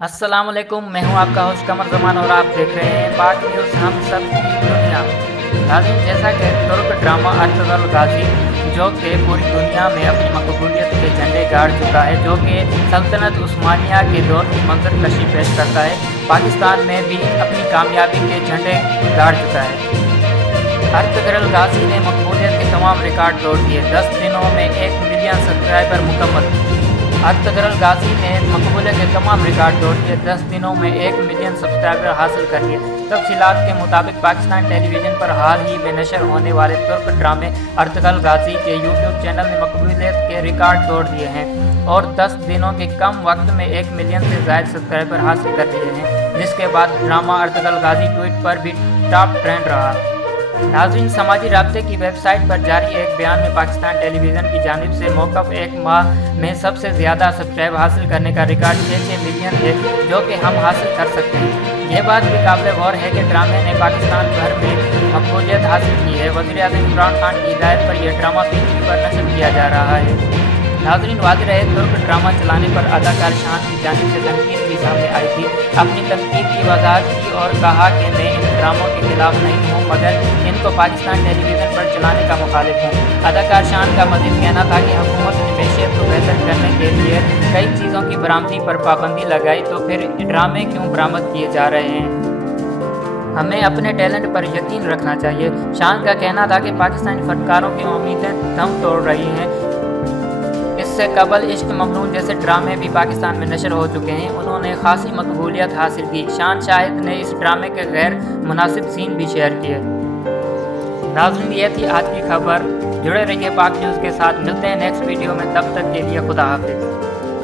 अस्सलामुअलैकुम, मैं हूं आपका होस्ट कमर जमान और आप देख रहे हैं पाक न्यूज़ हम सब की दुनिया। नाज़रीन, जैसा कि तुर्क ड्रामा अर्तुगरुल गाजी जो कि पूरी दुनिया में अपनी मकबूलियत के झंडे गाड़ चुका है, जो कि सल्तनत उस्मानिया के दौर की मंजर कशी पेश करता है, पाकिस्तान में भी अपनी कामयाबी के झंडे गाड़ चुका है। अर्तुगरुल गाजी ने मकबूलियत के तमाम रिकॉर्ड तोड़ दिए। 10 दिनों में 1 मिलियन सब्सक्राइबर मुकम्मल। अर्तुगरुल गाजी ने मकबूलियत के तमाम रिकॉर्ड तोड़ दिए। 10 दिनों में 1 मिलियन सब्सक्राइबर हासिल कर लिए। तफसीलात के मुताबिक पाकिस्तान टेलीविजन पर हाल ही में नशर होने वाले तुर्क ड्रामे अर्तुगरुल गाजी के यूट्यूब चैनल ने मकबूलियत के रिकॉर्ड तोड़ दिए हैं और 10 दिनों के कम वक्त में 1 मिलियन से ज़ायद सब्सक्राइबर हासिल कर लिए हैं, जिसके बाद ड्रामा अर्तुगरुल गाजी ट्वीट पर भी टॉप ट्रेंड रहा। नाज़रीन, समाजी राब्ते की वेबसाइट पर जारी एक बयान में पाकिस्तान टेलीविज़न की जानिब से मौक़िफ़ एक माह में सबसे ज़्यादा सब्सक्राइब हासिल करने का रिकॉर्ड 6 मिलियन है, जो कि हम हासिल कर सकते हैं। यह बात भी काबिल गौर है कि ड्रामे ने पाकिस्तान भर में मकबूलियत हासिल की है। वज़ीर-ए-आज़म इमरान खान की हिदायत पर यह ड्रामा टीवी पर नशर किया जा रहा है। नाज़रीन, वाज़ेह रहे तुर्क ड्रामा चलाने पर अदाकार शान की जानिब से तनकीद भी सामने आई थी। अपनी तनकीद की वजाहत की और कहा कि मैं इन ड्रामों के खिलाफ नहीं हूँ, मगर इनको पाकिस्तान टेलीविज़न पर चलाने का मुखालिफ हूँ। अदाकार शान का मज़ीद कहना था कि हुकूमत ने मैशियत को बेहतर करने के लिए कई चीज़ों की बरामदी पर पाबंदी लगाई, तो फिर ड्रामे क्यों बरामद किए जा रहे हैं? हमें अपने टैलेंट पर यकीन रखना चाहिए। शान का कहना था कि पाकिस्तानी फनकारों की उम्मीदें दम तोड़ रही हैं। इससे कबल इश्क ममनून जैसे ड्रामे भी पाकिस्तान में नशर हो चुके हैं, उन्होंने खासी मकबूलियत हासिल की। शान शाहिद ने इस ड्रामे के गैर मुनासिब सीन भी शेयर किए। नाज़रीन, ये थी आज की खबर। जुड़े रहिए पाक न्यूज़ के साथ। मिलते हैं नेक्स्ट वीडियो में, तब तक के लिए खुदा हाफिज़।